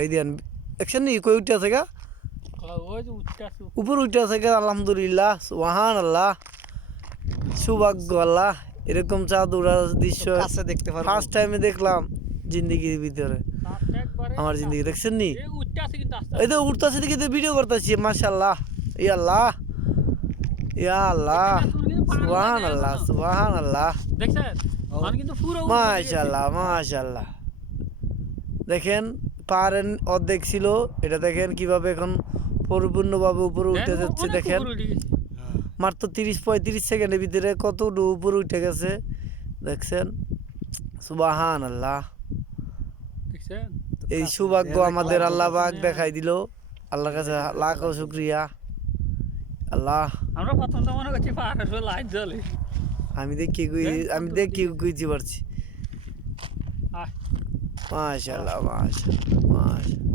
এই দেন দেখছেন নি কই উঠে আছে গা উপর উঠে আছে গা আলহামদুলিল্লাহ সুবহানাল্লাহ সৌভাগ্য আল্লাহ এরকম চাঁদ উড়ার দৃশ্য দেখতে পারবো ফার্স্ট টাইমে দেখলাম জিন্দেগির ভিতরে আমার জিন্দেগি দেখছেন নি এই তো উঠতেছে দেখি ভিডিও করতেছি মাশাআল্লাহ ইয়া আল্লাহ ইয়া আল্লাহ সুবহানাল্লাহ সুবহানাল্লাহ দেখছেন মানে কিন্তু পুরো মাশাআল্লাহ মাশাআল্লাহ দেখেন পারেন অর্ধেক ছিল এটা দেখেন কিভাবে এখন পরিপূর্ণভাবে উপরে উঠে যাচ্ছে দেখেন মাত্র 30-35 সেকেন্ডের ভিতরে কত উপরে উঠে গেছে দেখছেন সুবহানাল্লাহ দেখছেন এই সৌভাগ্য আমাদের আল্লাহ পাক দেখাই দিল আল্লাহর কাছে লাখো শুকরিয়া আল্লাহ আমরা প্রথম তো মনে করছি পাহাড়ে লাইট জ্বলে আমি দেখি বুঝতে পারছি মাশাআল্লাহ মাশাআল্লাহ মাশাআল্লাহ